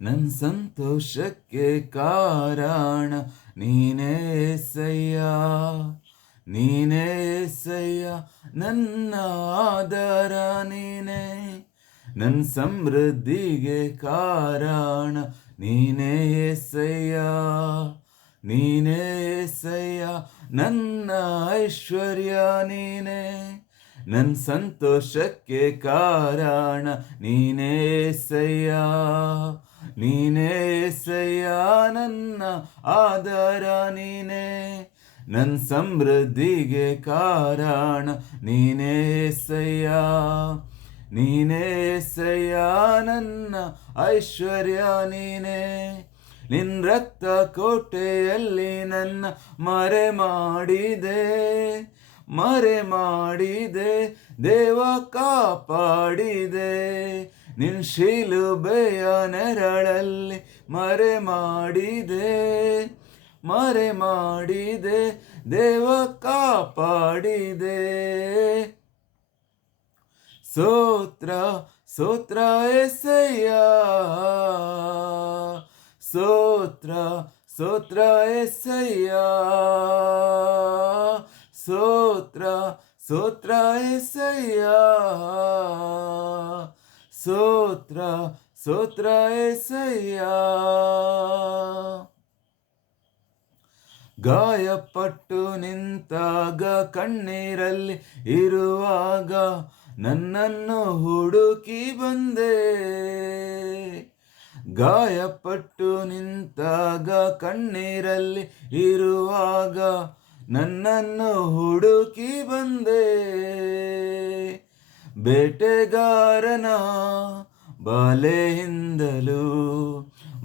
ನನ್ನ ಸಂತೋಷಕ್ಕೆ ಕಾರಣ ನೀನೇ ಏಸಯ್ಯ, ನೀನೇ ಏಸಯ್ಯ, ನನ್ನ ಆಧಾರ ನೀನೇ, ನನ್ನ ಸಮೃದ್ಧಿಗೆ ಕಾರಣ ನೀನೇ ಏಸಯ್ಯ, ನೀನೇ ಏಸಯ್ಯ, ನನ್ನ ಐಶ್ವರ್ಯ ನೀನೇ, ನನ್ನ ಸಂತೋಷಕ್ಕೆ ಕಾರಣ ನೀನೇ ಏಸಯ್ಯ, ನೀನೇ ಏಸಯ್ಯ, ನನ್ನ ಆಧಾರ ನೀನೇ, ನನ್ನ ಸಮೃದ್ಧಿಗೆ ಕಾರಣ ನೀನೇ ಏಸಯ್ಯ, ನೀನೇ ಏಸಯ್ಯ, ನನ್ನ ಐಶ್ವರ್ಯ ನೀನೇ, ನಿನ್ನ ರಕ್ತ ಕೋಟೆಯಲ್ಲಿ ನನ್ನ ಮರೆ ಮಾಡಿದೆ, ಮರೆ ಮಾಡಿದೆ ದೇವ ಕಾಪಾಡಿದೆ, ನಿನ್ನ ಶಿಲುಬೆಯ ನೆರಳಲ್ಲಿ ಮರೆ ಮಾಡಿದೆ, ಮರೆ ಮಾಡಿದೆ ದೇವ ಕಾಪಾಡಿದೆ. ಸ್ತೋತ್ರ ಸ್ತೋತ್ರ ಏಸಯ್ಯ, ಸ್ತೋತ್ರ ಸ್ತೋತ್ರ ಏಸಯ್ಯ, ಸ್ತೋತ್ರ ಸ್ತೋತ್ರ ಏಸಯ್ಯ, ಸ್ತೋತ್ರ ಸ್ತೋತ್ರ ಏಸಯ್ಯ. ಗಾಯಪಟ್ಟು ನಿಂತಾಗ ಕಣ್ಣೀರಲ್ಲಿ ಇರುವಾಗ ನನ್ನನ್ನು ಹುಡುಕಿ ಬಂದೆ, ಗಾಯಪಟ್ಟು ನಿಂತಾಗ ಕಣ್ಣೀರಲ್ಲಿ ಇರುವಾಗ ನನ್ನನ್ನು ಹುಡುಕಿ ಬಂದೆ, ಬೇಟೆಗಾರನ ಬಲೆಯಿಂದಲೂ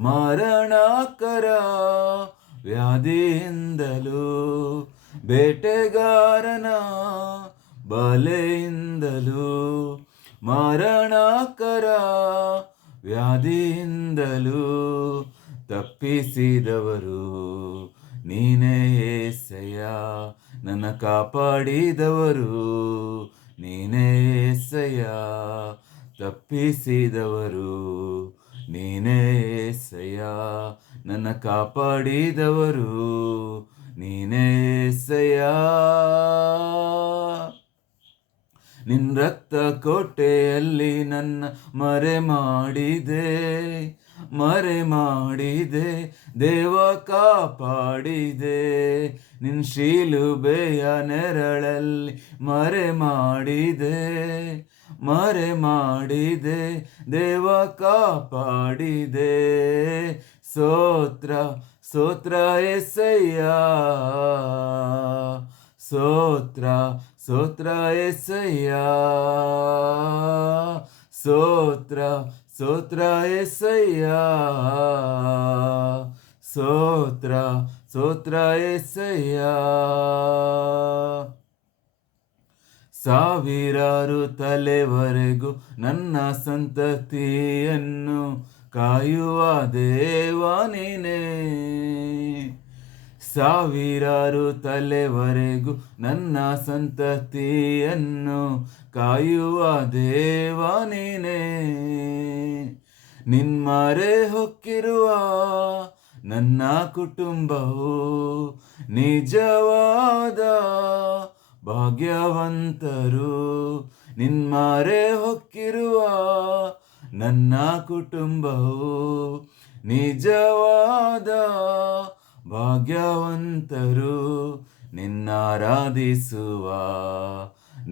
ಮರಣಕರ ವ್ಯಾಧಿಯಿಂದಲೂ, ಬೇಟೆಗಾರನ ಬಲೆಯಿಂದಲೂ ಮರಣಕರ ವ್ಯಾಧಿಯಿಂದಲೂ ತಪ್ಪಿಸಿದವರು ನೀನೇ ಏಸಯ್ಯ, ನನ್ನ ಕಾಪಾಡಿದವರು ನೀನೇ ಏಸಯ್ಯ, ತಪ್ಪಿಸಿದವರು ನೀನೇ ಏಸಯ್ಯ, ನನ್ನ ಕಾಪಾಡಿದವರು ನೀನೇ ಏಸಯ್ಯ, ನಿನ್ನ ರಕ್ತ ಕೋಟೆಯಲ್ಲಿ ನನ್ನ ಮರೆ ಮಾಡಿದೆ, ಮರೆ ಮಾಡಿದೆ ದೇವ ಕಾಪಾಡಿದೆ, ನಿನ್ನ ಶಿಲುಬೆಯ ನೆರಳಲ್ಲಿ ಮರೆ ಮಾಡಿದೆ, ಮರೆ ಮಾಡಿದೆ ದೇವ ಕಾಪಾಡಿದೆ. ಸ್ತೋತ್ರ ಸ್ತೋತ್ರ ಏಸಯ್ಯ, ಸ್ತೋತ್ರ ಸ್ತೋತ್ರ ಏಸಯ್ಯ, ಸ್ತೋತ್ರ ಸ್ತೋತ್ರ ಏಸಯ್ಯ, ಸ್ತೋತ್ರ ಸ್ತೋತ್ರ ಏಸಯ್ಯ. ಸಾವಿರಾರು ತಲೆವರೆಗೂ ನನ್ನ ಸಂತತಿಯನ್ನು ಕಾಯುವ ದೇವ ನೀನೇ, ಸಾವಿರಾರು ತಲೆವರೆಗೂ ನನ್ನ ಸಂತತಿಯನ್ನು ಕಾಯುವ ದೇವ ನೀನೇ, ನಿನ್ಮರೆ ಹೊಕ್ಕಿರುವ ನನ್ನ ಕುಟುಂಬವು ನಿಜವಾದ ಭಾಗ್ಯವಂತರು, ನಿನ್ಮರೆ ಹೊಕ್ಕಿರುವ ನನ್ನ ಕುಟುಂಬವು ನಿಜವಾದ ಭಾಗ್ಯವಂತರು, ನಿನ್ನಾರಾಧಿಸುವ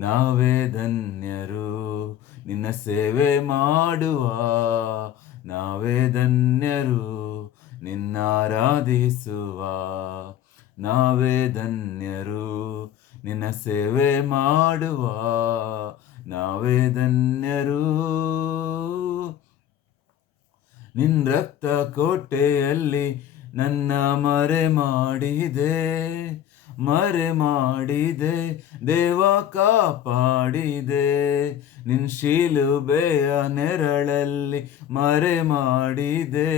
ನಾವೇ ಧನ್ಯರು, ನಿನ್ನ ಸೇವೆ ಮಾಡುವ ನಾವೇ ಧನ್ಯರು, ನಿನ್ನಾರಾಧಿಸುವ ನಾವೇ ಧನ್ಯರು, ನಿನ್ನ ಸೇವೆ ಮಾಡುವ ನಾವೇ ಧನ್ಯರು. ನಿನ್ನ ರಕ್ತ ಕೋಟೆಯಲ್ಲಿ ನನ್ನ ಮರೆ ಮಾಡಿದೆ, ಮರೆ ಮಾಡಿದೆ ದೇವ ಕಾಪಾಡಿದೆ, ನಿನ್ನ ಶಿಲುಬೆಯ ನೆರಳಲ್ಲಿ ಮರೆ ಮಾಡಿದೆ,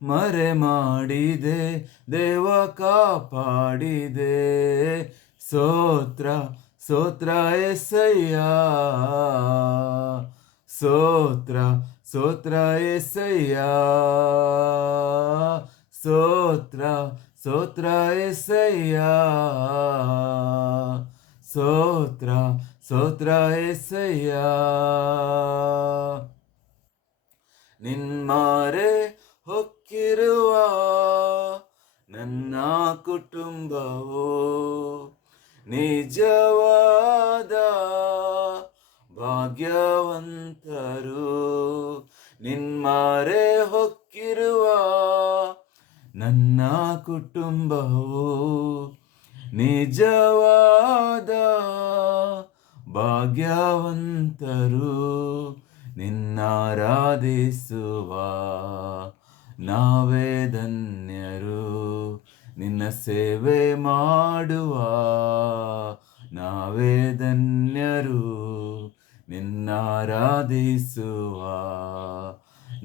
ಮರೆ ಮಾಡಿದೆ ದೇವ ಕಾಪಾಡಿದೆ. ಸ್ತೋತ್ರ ಸ್ತೋತ್ರ ಏಸಯ್ಯ, ಸ್ತೋತ್ರ ಸ್ತೋತ್ರ యేసయ్య స్తోత్ర స్తోత్ర యేసయ్య స్తోత్ర ಸ್ತೋತ್ರ యేసయ్య ನಿನ್ಮಾರೆ ಹೊಕ್ಕಿರುವ ನನ್ನ ಕುಟುಂಬವು ನಿಜವಾದ ಭಾಗ್ಯವಂತರು ನಿನ್ಮಾರೆ ಹೊಕ್ಕಿರುವ ನನ್ನ ಕುಟುಂಬವು ನಿಜವಾದ ಭಾಗ್ಯವಂತರು ನಿನ್ನಾರಾಧಿಸುವ ನಾವೇ ಧನ್ಯರು ನಿನ್ನ ಸೇವೆ ಮಾಡುವ ನಾವೇ ಧನ್ಯರು ನಿನ್ನಾರಾಧಿಸುವ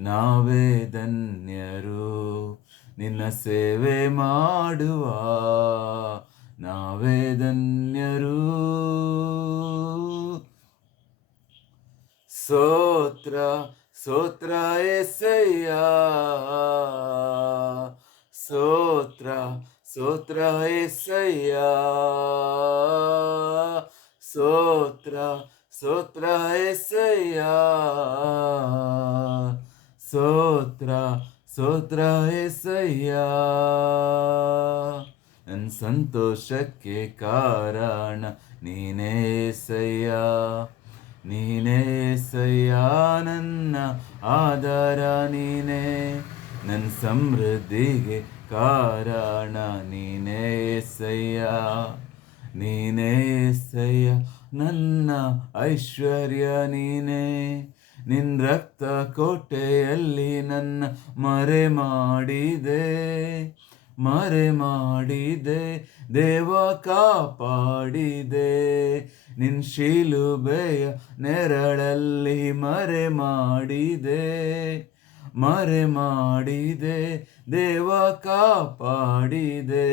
ನಾವೇ ಧನ್ಯರು ನಿನ್ನ ಸೇವೆ ಮಾಡುವ ನಾವೇ ಧನ್ಯರು ಸ್ತೋತ್ರ ಸ್ತೋತ್ರ యేసయ్య ಸ್ತೋತ್ರ ಸ್ತೋತ್ರ యేసయ్య ಸ್ತೋತ್ರ ಸ್ತೋತ್ರ యేసయ్య ಸ್ತೋತ್ರ ಸ್ತೋತ್ರ యేసయ్య ನನ್ನ ಸಂತೋಷಕ್ಕೆ ಕಾರಣ ನೀನೇ యేసయ్య ನೀನೇ యేసయ్య ನನ್ನ ಆಧಾರ ನೀನೇ ನನ್ನ ಸಮೃದ್ಧಿಗೆ ಕಾರಣ ನೀನೇ యేసయ్య ನೀನೇ యేಸయ్ಯ ನನ್ನ ಐಶ್ವರ್ಯ ನೀನೇ ನಿನ್ನ ರಕ್ತ ಕೋಟೆಯಲ್ಲಿ ನನ್ನ ಮರೆ ಮಾಡಿದೆ ದೇವ ಕಾಪಾಡಿದೆ ನಿನ್ನ ಶಿಲುಬೆಯ ನೆರಳಲ್ಲಿ ಮರೆ ಮಾಡಿದೆ ದೇವ ಕಾಪಾಡಿದೆ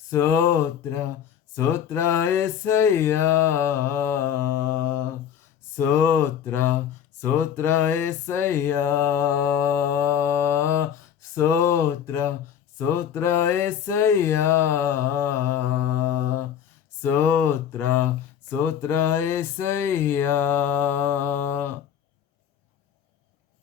ಸ್ತೋತ್ರ ಸ್ತೋತ್ರ యేసయ్య ಸ್ತೋತ್ರ ಸ್ತೋತ್ರ యేసయ్య ಸ್ತೋತ್ರ ಸ್ತೋತ್ರ యేసయ్య ಸ್ತೋತ್ರ ಸ್ತೋತ್ರ యేసయ్య